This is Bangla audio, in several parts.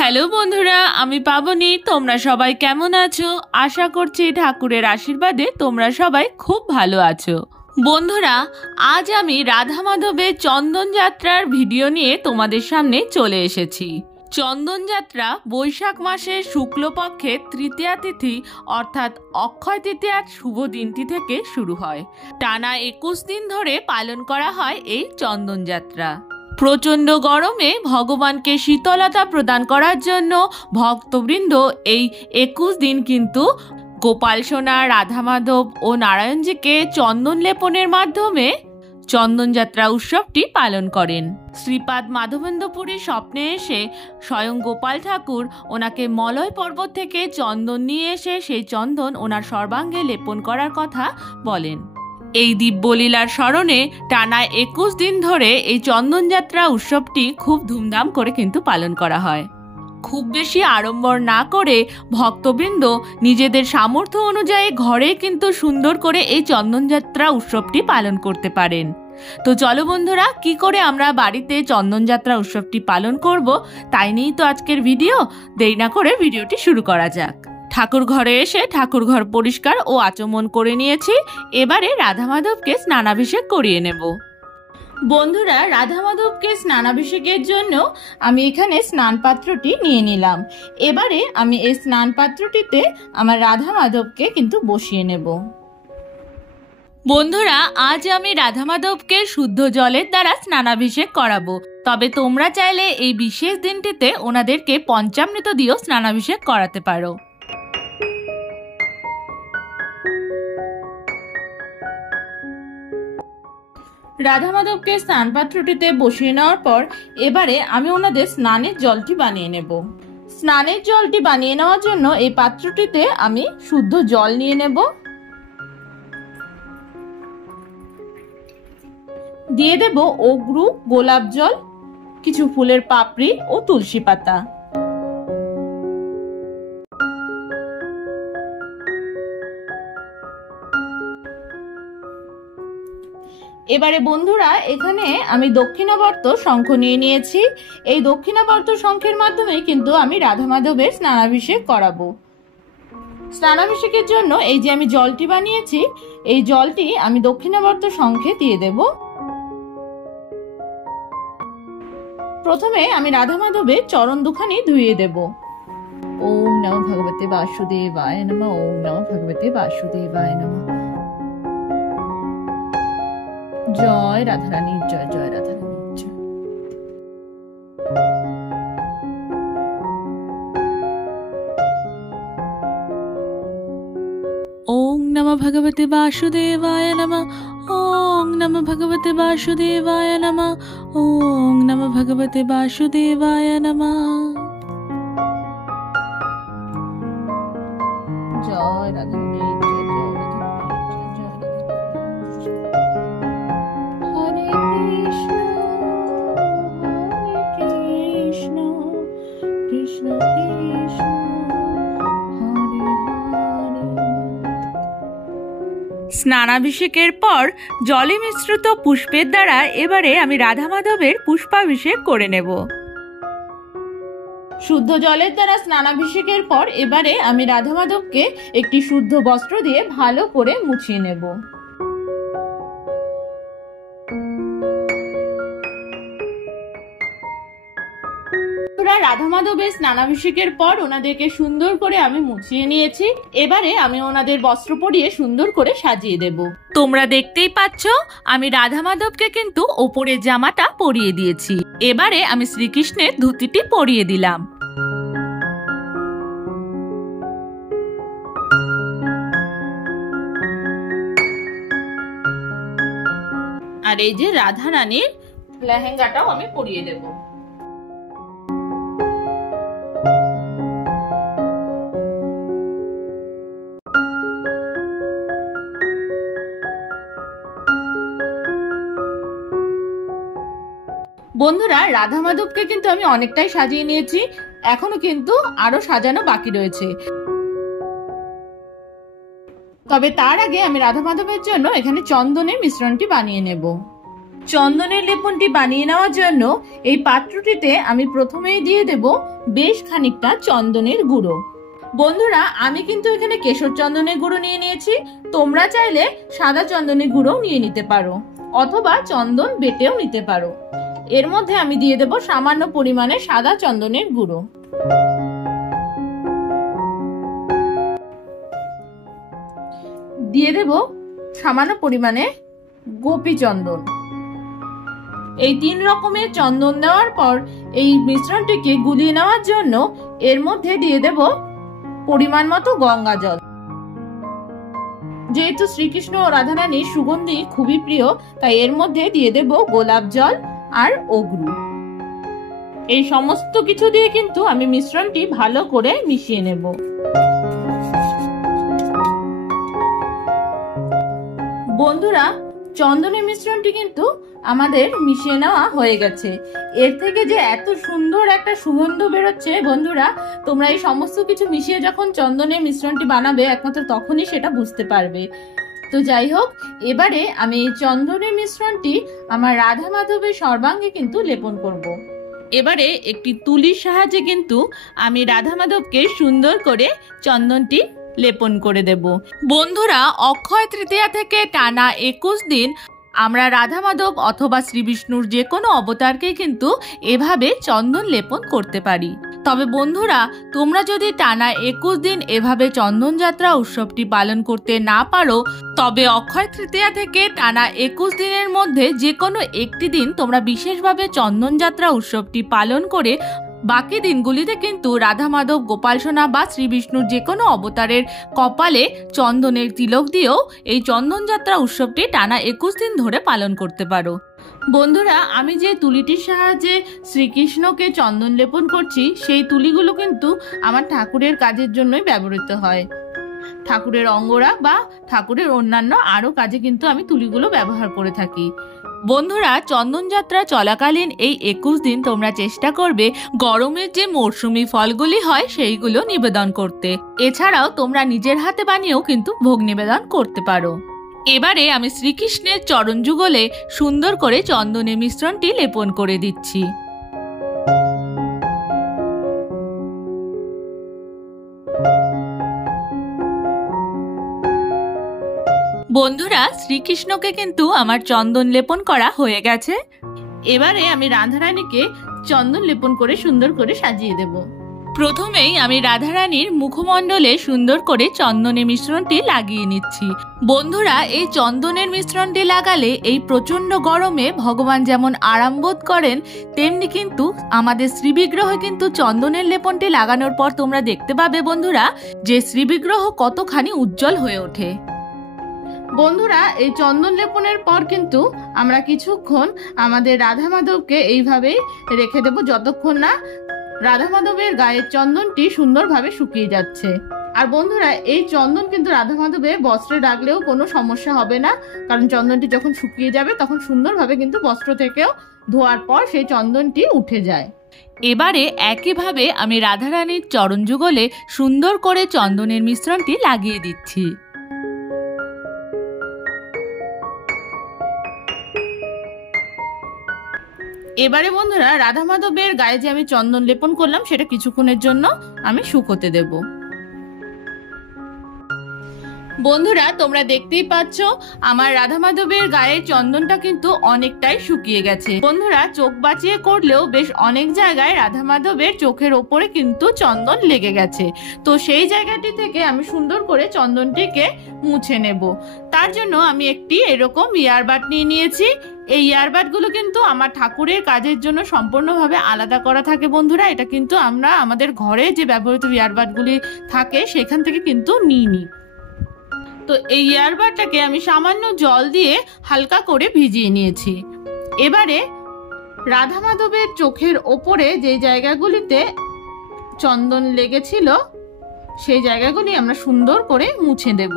হ্যালো বন্ধুরা, আমি পাবনী। তোমরা সবাই কেমন আছো? আশা করছি ঠাকুরের আশীর্বাদে তোমরা সবাই খুব ভালো আছো। বন্ধুরা, আজ আমি রাধা মাধবের চন্দন যাত্রার ভিডিও নিয়ে তোমাদের সামনে চলে এসেছি। চন্দন যাত্রা বৈশাখ মাসের শুক্লপক্ষের তৃতীয়া তিথি অর্থাৎ অক্ষয় তৃতীয়ার শুভ দিনটি থেকে শুরু হয়। টানা 21 দিন ধরে পালন করা হয় এই চন্দন যাত্রা। প্রচণ্ড গরমে ভগবানকে শীতলতা প্রদান করার জন্য ভক্তবৃন্দ এই 21 দিন কিন্তু গোপাল সোনা, রাধা মাধব ও নারায়ণজিকে চন্দন লেপনের মাধ্যমে চন্দনযাত্রা উৎসবটি পালন করেন। শ্রীপাদ মাধবেন্দ্রপুরীর স্বপ্নে এসে স্বয়ং গোপাল ঠাকুর ওনাকে মলয় পর্বত থেকে চন্দন নিয়ে এসে সেই চন্দন ওনার সর্বাঙ্গে লেপন করার কথা বলেন। এই দিব্যলীলার স্মরণে টানা 21 দিন ধরে এই চন্দনযাত্রা উৎসবটি খুব ধুমধাম করে কিন্তু পালন করা হয়। খুব বেশি আড়ম্বর না করে ভক্তবৃন্দ নিজেদের সামর্থ্য অনুযায়ী ঘরে কিন্তু সুন্দর করে এই চন্দনযাত্রা উৎসবটি পালন করতে পারেন। তো চলো বন্ধুরা, কি করে আমরা বাড়িতে চন্দনযাত্রা উৎসবটি পালন করব তাই নিয়েই তো আজকের ভিডিও। দেরি না করে ভিডিওটি শুরু করা যাক। ঠাকুর ঘরে এসে ঠাকুর ঘর পরিষ্কার ও আচমন করে নিয়েছি। এবারে রাধা মাধবকে স্নানাভিষেক করিয়ে নেব। বন্ধুরা, রাধা মাধবকে স্নানাভিষেকের জন্য আমি এখানে স্নান পাত্রটি নিয়ে নিলাম। এবারে আমি এই স্নান পাত্রটিতে আমার রাধা মাধবকে কিন্তু বসিয়ে নেব। বন্ধুরা, আজ আমি রাধা মাধবকে শুদ্ধ জলের দ্বারা স্নানাভিষেক করাবো। তবে তোমরা চাইলে এই বিশেষ দিনটিতে ওনাদেরকে পঞ্চামৃত দিয়েও স্নানাভিষেক করাতে পারো। রাধা মাধবকে স্নান পাত্রটিতে বসিয়ে নেওয়ার পর এবারে আমি ওনাদের স্নানের জলটি বানিয়ে নেব। স্নানের জলটি বানিয়ে নেওয়ার জন্য এই পাত্রটিতে আমি শুদ্ধ জল নিয়ে নেব। দিয়ে দেব অগ্রু, গোলাপ জল, কিছু ফুলের পাপড়ি ও তুলসী পাতা। এবারে বন্ধুরা, এখানে আমি দক্ষিণাবর্ত শঙ্খ নিয়ে নিয়েছি। এই দক্ষিণাবর্ত শঙ্খের মাধ্যমে কিন্তু আমি রাধা মাধবের স্নানাভিষেক করাবো। স্নানাভিষেকের জন্য এই যে আমি জলটি বানিয়েছি, এই জলটি আমি দক্ষিণাবর্ত শঙ্খে দিয়ে দেব। প্রথমে আমি রাধা মাধবের চরণ দুখানি ধুয়ে দেব। ওম নমঃ ভগবতে বাসুদেবায় নমঃ, ওম নমঃ ভগবতে বাসুদেবায় নমঃ। জয় রাধারানী, জয় জয় রাধারানী জয়। ওম নমঃ ভগবতে বাসুদেবায় নমঃ, ওম নমঃ ভগবতে বাসুদেবায় নমঃ, ওম নমঃ ভগবতে বাসুদেবায় নমঃ। জয় রাধারানী, জয় জয় রাধারানী, জয় জয় স্নানাভিষেকের পর জলে মিশ্রিত পুষ্পের দ্বারা এবারে আমি রাধা মাধবের পুষ্পাভিষেক করে নেব। শুদ্ধ জলের দ্বারা স্নানাভিষেকের পর এবারে আমি রাধা মাধবকে একটি শুদ্ধ বস্ত্র দিয়ে ভালো করে মুছিয়ে নেব। রাধা মাধবের স্নানাভিষেকের পর ওনাদেরকে সুন্দর করে আমি মুছিয়ে নিয়েছি। এবারে আমি ওনাদের বস্ত্র পরিয়ে সুন্দর করে সাজিয়ে দেব। তোমরা দেখতেই পাচ্ছ আমি রাধা মাধবকে কিন্তু ওপরের জামাটা পরিয়ে দিয়েছি। এবারে আমি শ্রীকৃষ্ণের ধুতিটি পরিয়ে দিলাম। আর এই যে রাধা রানীর লেহেঙ্গাটাও আমি পরিয়ে দেব। বন্ধুরা, রাধা মাধবকে কিন্তু আমি অনেকটাই সাজিয়ে নিয়েছি, এখনো কিন্তু আরো সাজানো বাকি রয়েছে। তবে তার আগে আমি রাধা মাধবের জন্য এখানে চন্দনের মিশ্রণটি বানিয়ে নেব। চন্দনের লেপনটি বানিয়ে নেওয়ার জন্য এই পাত্রটিতে আমি প্রথমেই দিয়ে দেব বেশ খানিকটা চন্দনের গুঁড়ো। বন্ধুরা, আমি কিন্তু এখানে কেশর চন্দনের গুঁড়ো নিয়ে নিয়েছি। তোমরা চাইলে সাদা চন্দনের গুঁড়ো নিয়ে নিতে পারো, অথবা চন্দন বেটেও নিতে পারো। এর মধ্যে আমি দিয়ে দেব সামান্য পরিমাণে সাদা চন্দনের গুঁড়ো। দিয়ে দেব সামান্য পরিমাণে গোপী চন্দন। এই 3 রকমের চন্দন দেওয়ার পর এই মিশ্রণটিকে গুলিয়ে নেওয়ার জন্য এর মধ্যে দিয়ে দেব পরিমাণ মতো গঙ্গা জল। যেহেতু শ্রীকৃষ্ণ ও রাধারানীর সুগন্ধি খুবই প্রিয়, তাই এর মধ্যে দিয়ে দেব গোলাপ জল আর অগ্রু। এই সমস্ত কিছু দিয়ে কিন্তু আমি মিশ্রণটি ভালো করে মিশিয়ে নেব। বন্ধুরা, চন্দনের মিশ্রণটি কিন্তু আমাদের মিশিয়ে নেওয়া হয়ে গেছে। এর থেকে যে এত সুন্দর একটা সুগন্ধ বেরোচ্ছে বন্ধুরা, তোমরা এই সমস্ত কিছু মিশিয়ে যখন চন্দনের মিশ্রণটি বানাবে একমাত্র তখনই সেটা বুঝতে পারবে। তো যাই হোক, এবারে আমি এই চন্দনের মিশ্রণটি আমার রাধা মাধবের সর্বাঙ্গে কিন্তু লেপন করব। এবারে একটি তুলির সাহায্যে কিন্তু আমি রাধা মাধবকে সুন্দর করে চন্দনটি লেপন করে দেব। বন্ধুরা, অক্ষয় তৃতীয়া থেকে টানা 21 দিন আমরা রাধা মাধব অথবা শ্রী বিষ্ণুর যে কোনো অবতারকে কিন্তু এভাবে চন্দন লেপন করতে পারি। তবে বন্ধুরা, তোমরা যদি টানা 21 দিন এভাবে চন্দন যাত্রা উৎসবটি পালন করতে না পারো, তবে অক্ষয় তৃতীয়া থেকে টানা 21 দিনের মধ্যে যে কোনো একটি দিন তোমরা বিশেষভাবে চন্দন যাত্রা উৎসবটি পালন করে বাকি দিনগুলিতে কিন্তু রাধা মাধব, গোপাল সোনা বা শ্রী বিষ্ণুর যে কোনো অবতারের কপালে চন্দনের তিলক দিয়েও এই চন্দন যাত্রা উৎসবটি টানা 21 দিন ধরে পালন করতে পারো। বন্ধুরা, আমি যে তুলিটির সাহায্যে শ্রীকৃষ্ণকে চন্দন লেপন করছি, সেই তুলিগুলো কিন্তু আমার ঠাকুরের কাজের জন্যই ব্যবহৃত হয়। ঠাকুরের অঙ্গরা বা ঠাকুরের অন্যান্য আরো কাজে কিন্তু আমি তুলিগুলো ব্যবহার করে থাকি। বন্ধুরা, চন্দন যাত্রা চলাকালীন এই 21 দিন তোমরা চেষ্টা করবে গরমের যে মরশুমি ফলগুলি হয় সেইগুলো নিবেদন করতে। এছাড়াও তোমরা নিজের হাতে বানিয়েও কিন্তু ভোগ নিবেদন করতে পারো। এবারে আমি শ্রীকৃষ্ণের চরণ যুগলে সুন্দর করে চন্দনের মিশ্রণটি লেপন করে দিচ্ছি। বন্ধুরা, শ্রীকৃষ্ণকে কিন্তু আমার চন্দন লেপন করা হয়ে গেছে। এবারে আমি রাধারানীকে চন্দন লেপন করে সুন্দর করে সাজিয়ে দেব। প্রথমেই আমি রাধারানীর মুখমণ্ডলে সুন্দর করে চন্দনের মিশ্রণটি লাগিয়ে নিচ্ছি। বন্ধুরা, এই চন্দনের মিশ্রণটি লাগালে এই প্রচন্ড গরমে ভগবান যেমন আরাম বোধ করেন, তেমনি কিন্তু আমাদের শ্রীবিগ্রহে কিন্তু চন্দনের লেপনটি লাগানোর পর তোমরা দেখতে পাবে বন্ধুরা যে শ্রীবিগ্রহ কতখানি উজ্জ্বল হয়ে ওঠে। বন্ধুরা, এই চন্দন লেপনের পর কিন্তু আমরা কিছুক্ষণ আমাদের রাধা মাধবকে এইভাবেই রেখে দেব, যতক্ষণ না রাধা মাধবের গায়ের চন্দনটি সুন্দরভাবে শুকিয়ে যাচ্ছে। আর বন্ধুরা, এই চন্দন কিন্তু রাধা মাধবের বস্ত্রে রাখলেও কোনো সমস্যা হবে না, কারণ চন্দনটি যখন শুকিয়ে যাবে তখন সুন্দরভাবে কিন্তু বস্ত্র থেকেও ধোয়ার পর সেই চন্দনটি উঠে যায়। এবারে একইভাবে আমি রাধারানীর চরণ যুগলে সুন্দর করে চন্দনের মিশ্রণটি লাগিয়ে দিচ্ছি। এবারে বন্ধুরা, রাধা মাধবের গায়ে যে আমি চন্দন লেপন করলাম সেটা কিছুক্ষণের জন্য আমি শুকোতে দেব। বন্ধুরা, তোমরা দেখতেই পাচ্ছ আমার রাধা মাধবের গায়ের চন্দনটা কিন্তু অনেকটাই শুকিয়ে গেছে। বন্ধুরা, চোখ বাঁচিয়ে করলেও বেশ অনেক জায়গায় রাধা মাধবের চোখের ওপরে কিন্তু চন্দন লেগে গেছে। তো সেই জায়গাটি থেকে আমি সুন্দর করে চন্দনটিকে মুছে নেব। তার জন্য আমি একটি এরকম ইয়ারবাড নিয়ে নিয়েছি। এই ইয়ারবাডগুলো কিন্তু আমার ঠাকুরের কাজের জন্য সম্পূর্ণভাবে আলাদা করা থাকে। বন্ধুরা, এটা কিন্তু আমরা আমাদের ঘরে যে ব্যবহৃত ইয়ারবাডগুলি থাকে সেখান থেকে কিন্তু নিইনি। তো এই ইয়ারবাডটাকে আমি সামান্য জল দিয়ে হালকা করে ভিজিয়ে নিয়েছি। এবারে রাধা মাধবের চোখের ওপরে যে জায়গাগুলিতে চন্দন লেগেছিল সেই জায়গাগুলি আমরা সুন্দর করে মুছে দেব।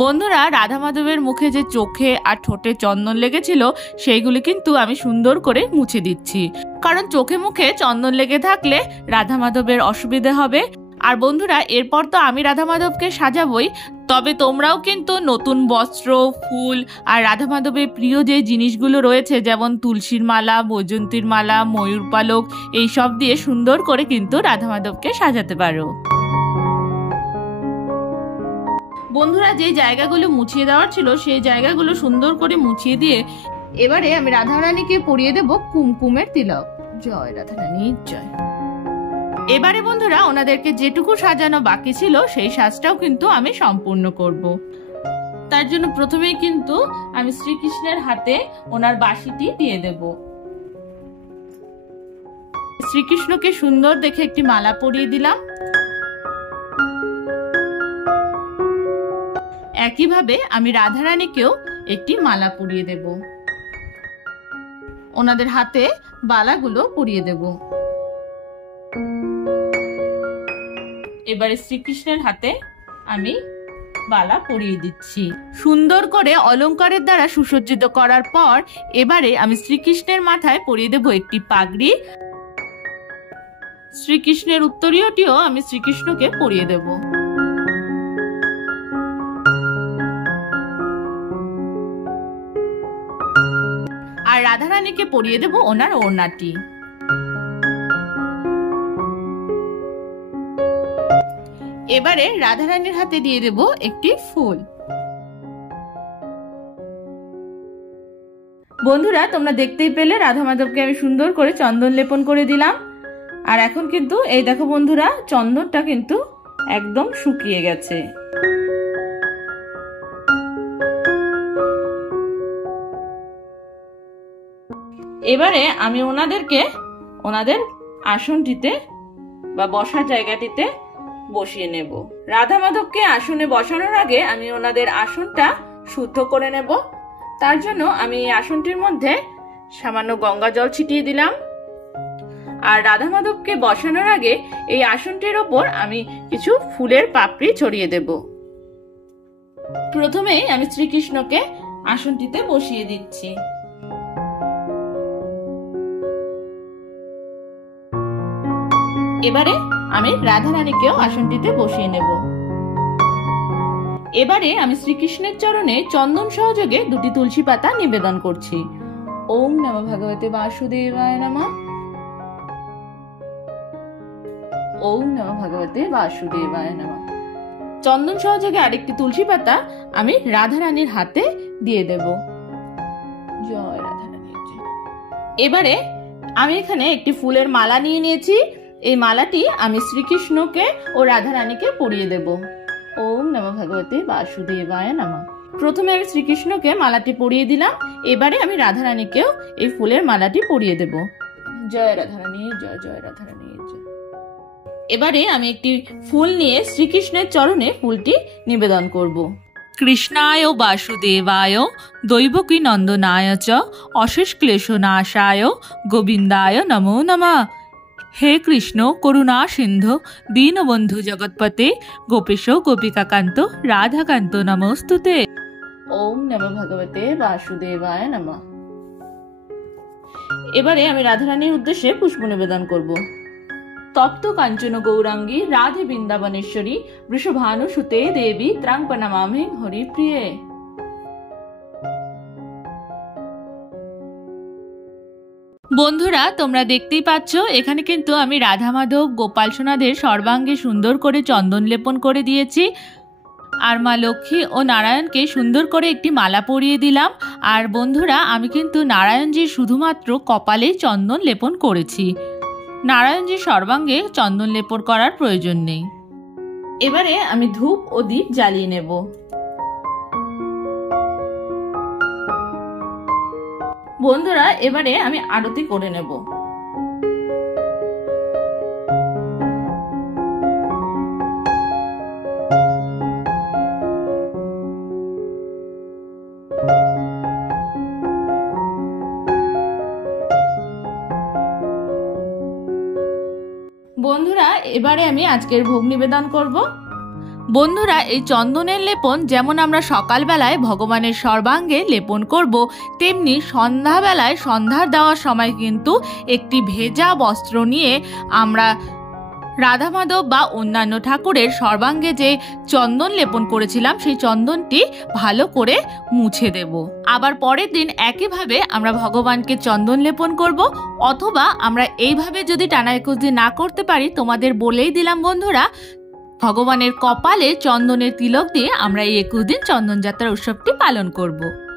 বন্ধুরা, রাধা মাধবের মুখে যে চোখে আর ঠোঁটে চন্দন লেগেছিল সেইগুলি কিন্তু আমি সুন্দর করে মুছে দিচ্ছি, কারণ চোখে মুখে চন্দন লেগে থাকলে রাধা মাধবের অসুবিধা হবে। আর বন্ধুরা, এরপর তো আমি রাধা মাধবকে সাজাবই, তবে তোমরাও কিন্তু নতুন বস্ত্র, ফুল আর রাধা মাধবের প্রিয় যে জিনিসগুলো রয়েছে, যেমন তুলসীর মালা, বৈজন্তীর মালা, ময়ূর পালক, এইসব দিয়ে সুন্দর করে কিন্তু রাধা মাধবকে সাজাতে পারো। বন্ধুরা, যে জায়গাগুলো মুছিয়ে দেওয়ার ছিল সেই জায়গাগুলো সুন্দর করে মুছিয়ে দিয়ে এবারে আমি রাধারানীকে পরিয়ে দেব কুমকুমের তিলক। জয় রাধারানী জয়। এবারে বন্ধুরা, ওনাদেরকে যেটুকু সাজানো বাকি ছিল সেই সাজটাও কিন্তু আমি সম্পূর্ণ করব। তার জন্য প্রথমেই কিন্তু আমি শ্রীকৃষ্ণের হাতে ওনার বাঁশিটি দিয়ে দেব। শ্রীকৃষ্ণকে সুন্দর দেখে একটি মালা পরিয়ে দিলাম। একইভাবে আমি রাধারানীকেও একটি মালা পরিয়ে দেব। ওনাদের হাতে বালাগুলো পরিয়ে দেব। এবারে শ্রীকৃষ্ণের হাতে আমি বালা পরিয়ে দিচ্ছি। সুন্দর করে অলংকারের দ্বারা সুসজ্জিত করার পর এবারে আমি শ্রীকৃষ্ণের মাথায় পরিয়ে দেব একটি পাগড়ি। শ্রীকৃষ্ণের উত্তরীয়টিও আমি শ্রীকৃষ্ণকে পরিয়ে দেব। আর রাধারানীকে পরিয়ে দেব ওনার ওড়নাটি। এবারে রাধারানীর হাতে দিয়ে দেব একটি ফুল। বন্ধুরা, তোমরা দেখতেই পেলে রাধা মাধবকে আমি সুন্দর করে চন্দন লেপন করে দিলাম। আর এখন কিন্তু এই দেখো বন্ধুরা, চন্দনটা কিন্তু একদম শুকিয়ে গেছে। এবারে আমি ওনাদেরকে ওনাদের আসনটিতে বা বসার জায়গাটিতে বসিয়ে নেব। রাধা মাধবকে আসনে বসানোর আগে আমি ওনাদের আসনটা শুদ্ধ করে নেব। তার জন্য আমি এই আসনটির মধ্যে সামান্য গঙ্গা জল ছিটিয়ে দিলাম। আর রাধা মাধবকে বসানোর আগে এই আসনটির ওপর আমি কিছু ফুলের পাপড়ি ছড়িয়ে দেব। প্রথমে আমি শ্রীকৃষ্ণকে আসনটিতে বসিয়ে দিচ্ছি। এবারে আমি রাধারানীকেও আসনটিতে বসিয়ে নেব। এবারে আমি শ্রীকৃষ্ণের চরণে চন্দন সহযোগে দুটি তুলসী পাতা নিবেদন করছি। ওম নমঃ ভগবতে বাসুদেবায় নমঃ। ওম নমঃ ভগবতে বাসুদেবায় নমঃ। চন্দন সহযোগে আরেকটি তুলসী পাতা আমি রাধারানীর হাতে দিয়ে দেব। জয় রাধারানী জয়। এবারে আমি এখানে একটি ফুলের মালা নিয়ে নিয়েছি। এই মালাটি আমি শ্রীকৃষ্ণকে ও রাধারানীকে পরিয়ে দেব। ওম নমঃ ভগবতে বাসুদেবায় নমঃ। প্রথমে আমি শ্রীকৃষ্ণকে মালাটি পরিয়ে দিলাম। এবারে আমি রাধারানীকেও এই ফুলের মালাটি পরিয়ে দেব। জয় রাধারানী জয়। জয় রাধারানী জয়। এবারে আমি একটি ফুল নিয়ে শ্রীকৃষ্ণের চরণে ফুলটি নিবেদন করব। কৃষ্ণায় বাসুদেবায় দৈবকী নন্দনায় চ অশেষ ক্লেশনাশায় গোবিন্দায় নমো নমঃ। হে কৃষ্ণ করুণা সিন্ধু দীনবন্ধু জগৎপতে গোপেশ গোপিকাকান্ত রাধাকান্ত নমস্তুতে। ওম নমঃ ভগবতে বাসুদেবায় নমঃ। এবারে আমি রাধারানীর উদ্দেশ্যে পুষ্প নিবেদন করব। তপ্ত কাঞ্চন গৌরাঙ্গী রাধে বৃন্দাবনেশ্বরী বৃষভানুসুতে দেবী ত্রাং প্রণমামি হরিপ্রিয়ে। বন্ধুরা, তোমরা দেখতেই পাচ্ছ এখানে কিন্তু আমি রাধা মাধব গোপাল সোনাদের সর্বাঙ্গে সুন্দর করে চন্দন লেপন করে দিয়েছি। আর মা লক্ষ্মী ও নারায়ণকে সুন্দর করে একটি মালা পরিয়ে দিলাম। আর বন্ধুরা, আমি কিন্তু নারায়ণজির শুধুমাত্র কপালেই চন্দন লেপন করেছি। নারায়ণজির সর্বাঙ্গে চন্দন লেপন করার প্রয়োজন নেই। এবারে আমি ধূপ ও দীপ জ্বালিয়ে নেব। বন্ধুরা, এবারে আমি আরতি করে নেব। বন্ধুরা, এবারে আমি আজকের ভোগ নিবেদন করব। বন্ধুরা, এই চন্দনের লেপন যেমন আমরা সকালবেলায় ভগবানের সর্বাঙ্গে লেপন করব, তেমনি সন্ধ্যাবেলায় সন্ধ্যার দেওয়ার সময় কিন্তু একটি ভেজা বস্ত্র নিয়ে আমরা রাধা মাধব বা অন্যান্য ঠাকুরের সর্বাঙ্গে যে চন্দন লেপন করেছিলাম সেই চন্দনটি ভালো করে মুছে দেব। আবার পরের দিন একইভাবে আমরা ভগবানকে চন্দন লেপন করব, অথবা আমরা এইভাবে যদি টানা 21 দিন না করতে পারি, তোমাদের বলেই দিলাম বন্ধুরা, ভগবানের কপালে চন্দনের তিলক দিয়ে আমরা এই 21 দিন চন্দন যাত্রা উৎসবটি পালন করব।